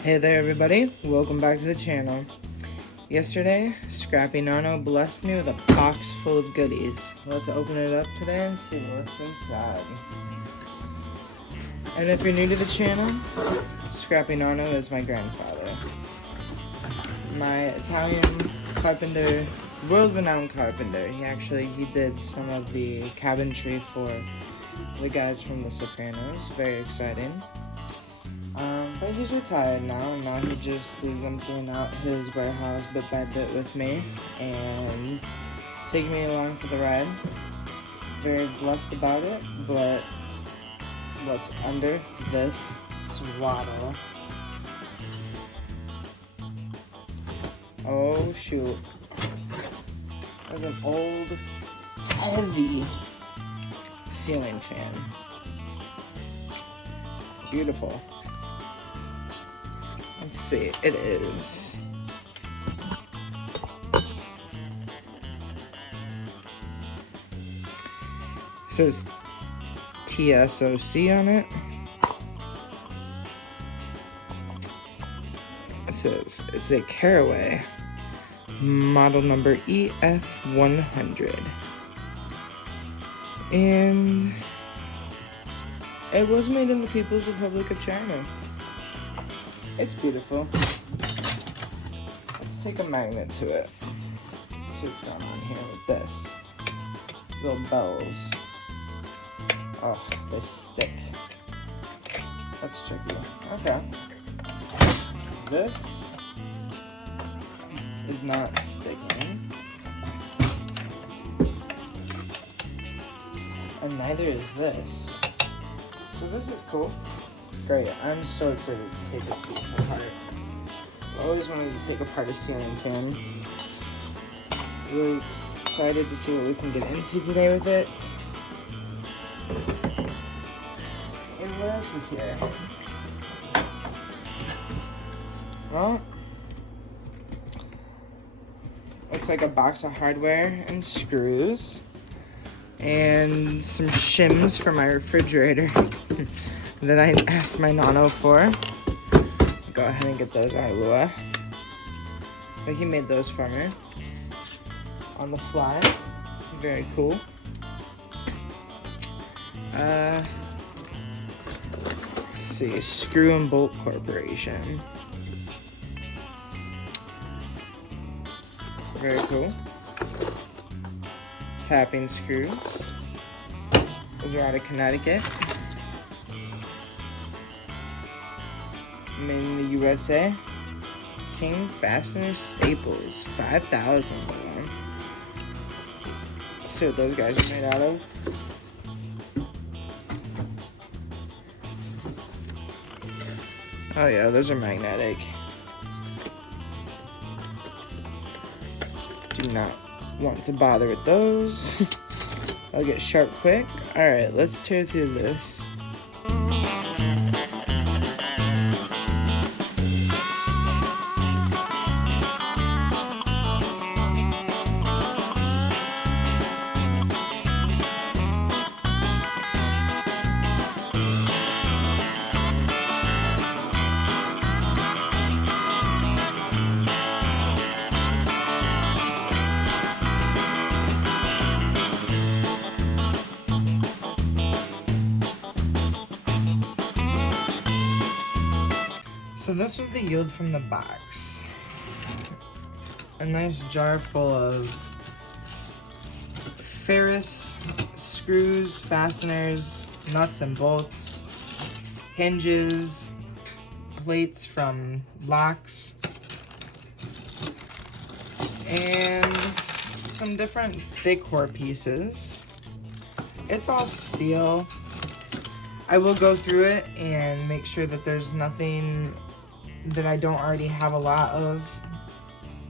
Hey there everybody, welcome back to the channel. Yesterday, Scrappy Nonno blessed me with a box full of goodies. Let's open it up today and see what's inside. And if you're new to the channel, Scrappy Nonno is my grandfather. My Italian carpenter, world-renowned carpenter. He did some of the cabinetry for the guys from The Sopranos. Very exciting. But he's retired now, and now he just is emptying out his warehouse bit by bit with me and taking me along for the ride. Very blessed about it, but what's under this swaddle? Oh shoot. There's an old, heavy ceiling fan. Beautiful. Let's see, it is says TSOC on it. It says it's a Caraway model number EF100, and it was made in the People's Republic of China. It's beautiful. Let's take a magnet to it. Let's see what's going on here with this. These little bells. Oh, they stick. That's tricky. Okay. This is not sticking. And neither is this. So this is cool. Great, I'm so excited to take this piece apart. I always wanted to take apart a ceiling fan. Really excited to see what we can get into today with it. And what else is here? Well, looks like a box of hardware and screws. And some shims for my refrigerator that I asked my Nonno for. Go ahead and get those out of the way. But he made those for me on the fly. Very cool. Let's see, Screw and Bolt Corporation. Very cool. Tapping screws. Those are out of Connecticut. Made in the USA. King Fastener Staples, 5,000. Let's see what those guys are made out of. Oh yeah, those are magnetic. Do not want to bother with those. I'll get sharp quick. Alright, let's tear through this. So this was the yield from the box. A nice jar full of ferrous screws, fasteners, nuts and bolts, hinges, plates from locks, and some different decor pieces. It's all steel. I will go through it and make sure that there's nothing that I don't already have a lot of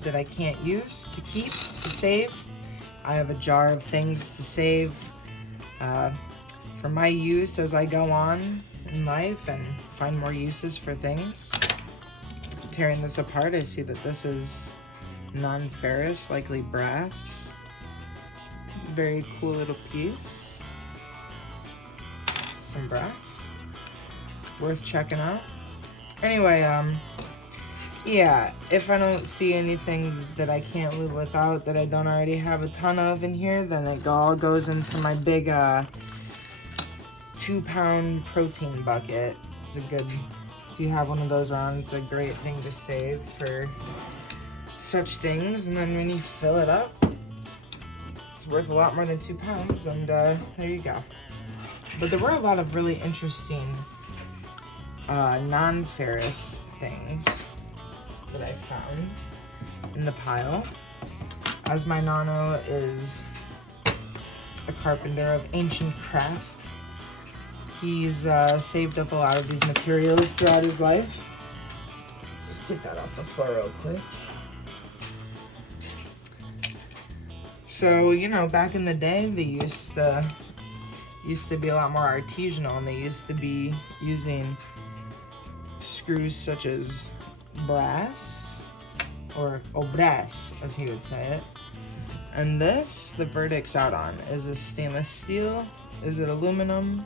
that I can't use to keep, to save. I have a jar of things to save for my use as I go on in life and find more uses for things. Tearing this apart, I see that this is non-ferrous, likely brass. Very cool little piece. Some brass. Worth checking out. Anyway, yeah, if I don't see anything that I can't live without that I don't already have a ton of in here, then it all goes into my big 2-pound protein bucket. It's a good, if you have one of those around, it's a great thing to save for such things. And then when you fill it up, it's worth a lot more than 2 pounds, and there you go. But there were a lot of really interesting non-ferrous things that I found in the pile. As my Nonno is a carpenter of ancient craft, he's saved up a lot of these materials throughout his life. Just get that off the floor real quick. So, you know, back in the day, they used to be a lot more artisanal, and they used to be using screws such as brass, or brass, as he would say it. And this, the verdict's out on. Is this stainless steel? Is it aluminum?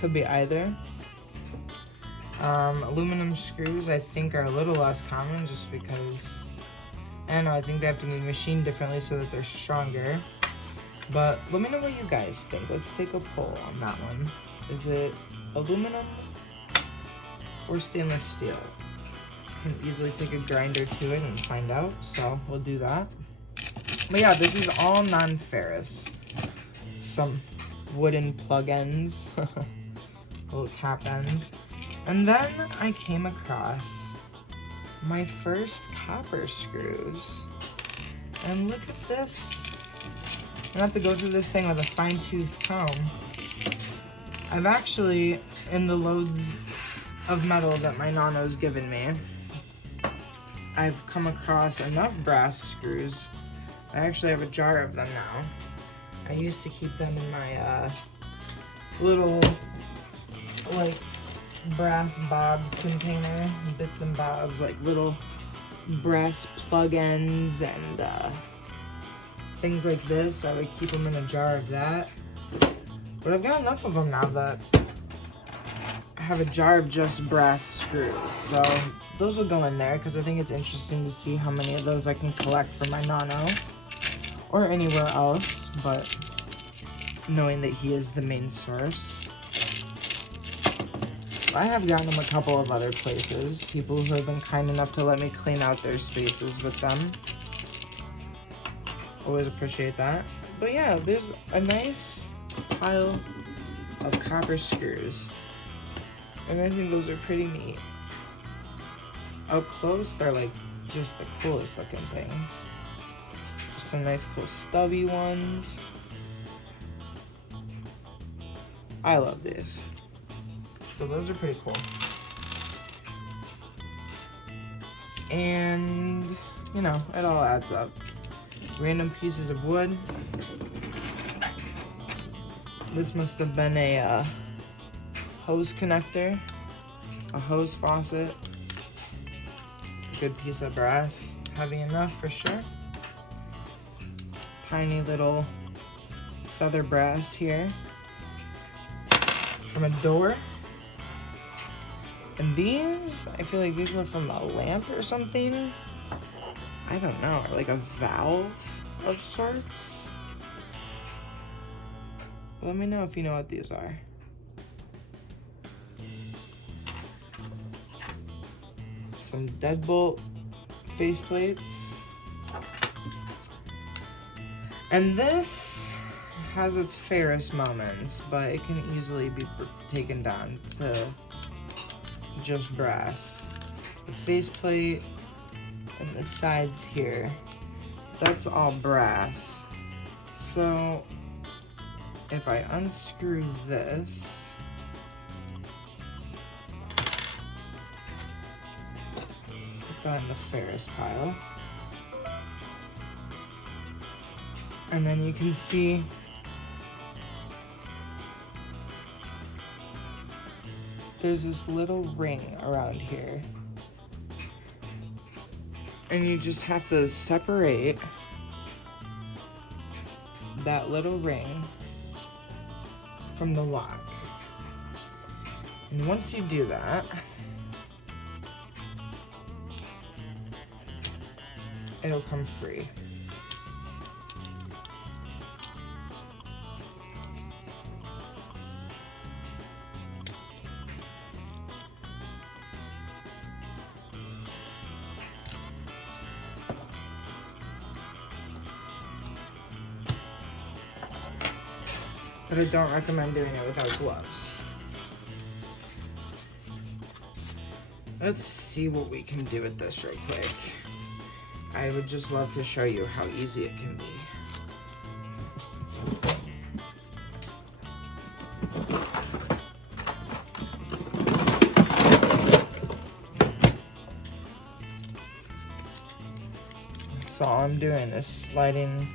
Could be either. Aluminum screws, I think, are a little less common, just because, I don't know, I think they have to be machined differently so that they're stronger. But let me know what you guys think. Let's take a poll on that one. Is it aluminum or stainless steel? You can easily take a grinder to it and find out, so we'll do that. But yeah, this is all non-ferrous. Some wooden plug ends, little cap ends. And then I came across my first copper screws. And look at this. I have to go through this thing with a fine-tooth comb. I've actually, in the loads of metal that my Nonno's given me, I've come across enough brass screws. I actually have a jar of them now. I used to keep them in my little, like, brass bobs container, bits and bobs, like little brass plug ends and things like this. I would keep them in a jar of that. But I've got enough of them now that I have a jar of just brass screws. So those will go in there because I think it's interesting to see how many of those I can collect for my Nonno or anywhere else, but knowing that he is the main source. I have gotten them a couple of other places, people who have been kind enough to let me clean out their spaces with them. Always appreciate that. But yeah, there's a nice pile of copper screws, and I think those are pretty neat. Up close, they're like just the coolest looking things. Some nice cool stubby ones. I love these. So those are pretty cool. And, you know, it all adds up. Random pieces of wood. This must have been a hose connector, a hose faucet. A good piece of brass, heavy enough for sure. Tiny little feather brass here from a door. And these, I feel like these were from a lamp or something. I don't know, like a valve of sorts. Let me know if you know what these are. Some deadbolt faceplates. And this has its ferrous moments, but it can easily be taken down to just brass. The faceplate and the sides here, that's all brass. So if I unscrew this, put that in the ferrous pile, and then you can see there's this little ring around here, and you just have to separate that little ring from the lock. And once you do that, it'll come free. But I don't recommend doing it without gloves. Let's see what we can do with this real quick. I would just love to show you how easy it can be. So all I'm doing is sliding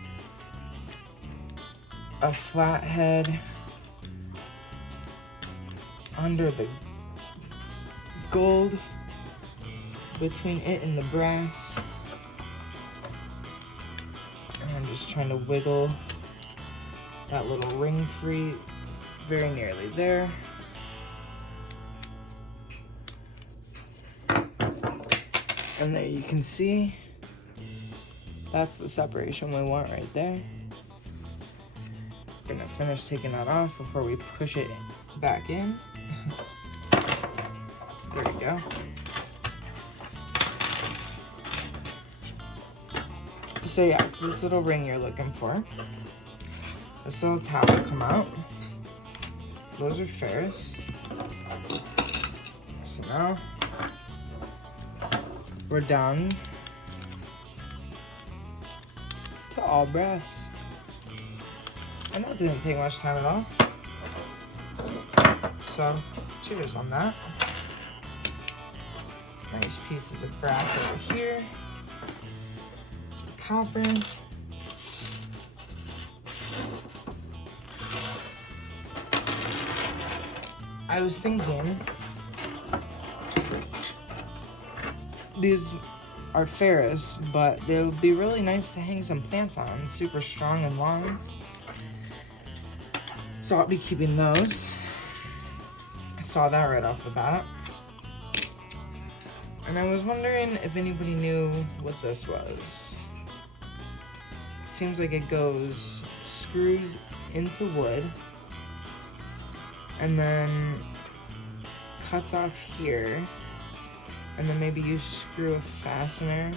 a flathead under the gold, between it and the brass. And I'm just trying to wiggle that little ring free, very nearly there. And there you can see, that's the separation we want right there. We're gonna finish taking that off before we push it back in. There we go. So yeah, it's this little ring you're looking for. This little tab will come out. Those are ferrous. So now we're down to all brass. I know it didn't take much time at all. So cheers on that. Nice pieces of brass over here. Some copper. I was thinking these are ferrous, but they'll be really nice to hang some plants on. Super strong and long. So I'll be keeping those. I saw that right off the bat. And I was wondering if anybody knew what this was. It seems like it goes, screws into wood, and then cuts off here, and then maybe you screw a fastener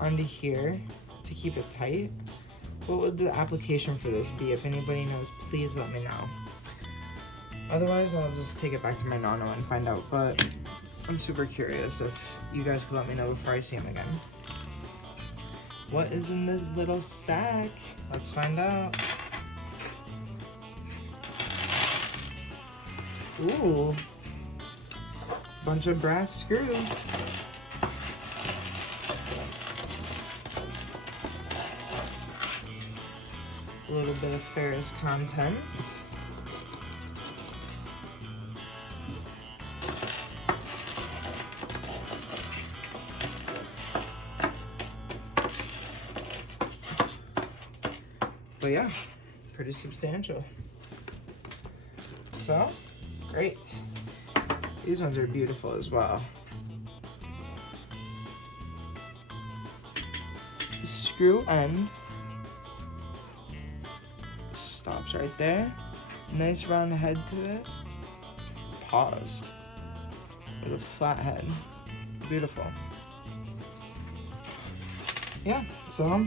onto here to keep it tight. What would the application for this be? If anybody knows, please let me know. Otherwise, I'll just take it back to my Nonno and find out, but I'm super curious if you guys could let me know before I see him again. What is in this little sack? Let's find out. Ooh, bunch of brass screws. A little bit of ferrous content. But yeah, pretty substantial. So, great. These ones are beautiful as well. The screw end stops right there. Nice round head to it. Pause. With a flat head. Beautiful. Yeah, so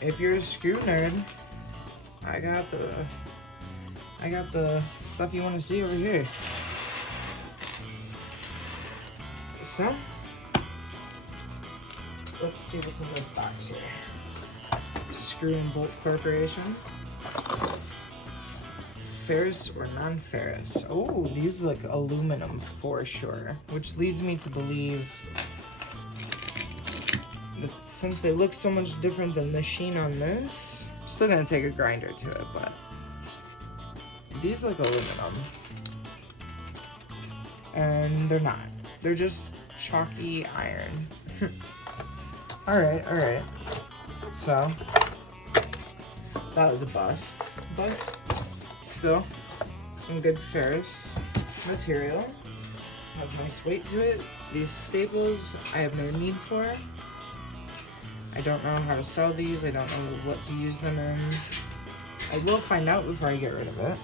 if you're a screw nerd, I got the stuff you want to see over here. So, let's see what's in this box here. Screw and Bolt Corporation. Ferrous or non-ferrous? Oh, these look aluminum for sure, which leads me to believe that since they look so much different than the sheen on this, I'm still gonna take a grinder to it, but these look aluminum. And they're not. They're just chalky iron. Alright. So, that was a bust, but still, it's some good ferrous material. Have nice weight to it. These staples I have no need for. I don't know how to sell these. I don't know what to use them in. I will find out before I get rid of it,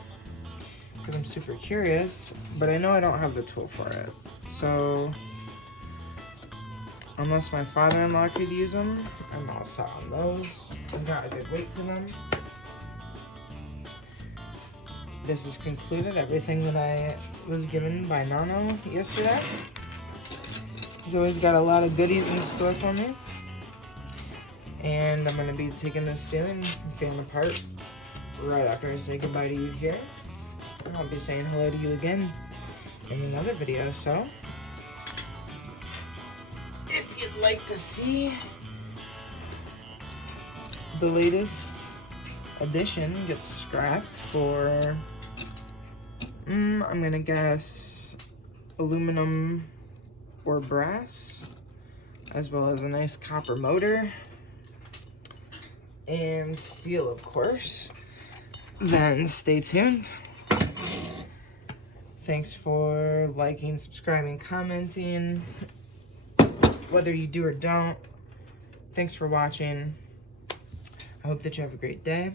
because I'm super curious, but I know I don't have the tool for it. So, unless my father-in-law could use them, I'm all set on those. I've got a good weight to them. This has concluded everything that I was given by Nonno yesterday. He's always got a lot of goodies in store for me. And I'm going to be taking this ceiling fan apart right after I say goodbye to you here. And I'll be saying hello to you again in another video. So, if you'd like to see the latest edition get scrapped for, I'm going to guess aluminum or brass, as well as a nice copper motor, and steel, of course, then stay tuned. Thanks for liking, subscribing, commenting, whether you do or don't. Thanks for watching. I hope that you have a great day.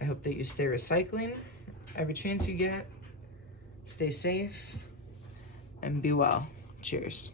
I hope that you stay recycling every chance you get. Stay safe and be well. Cheers.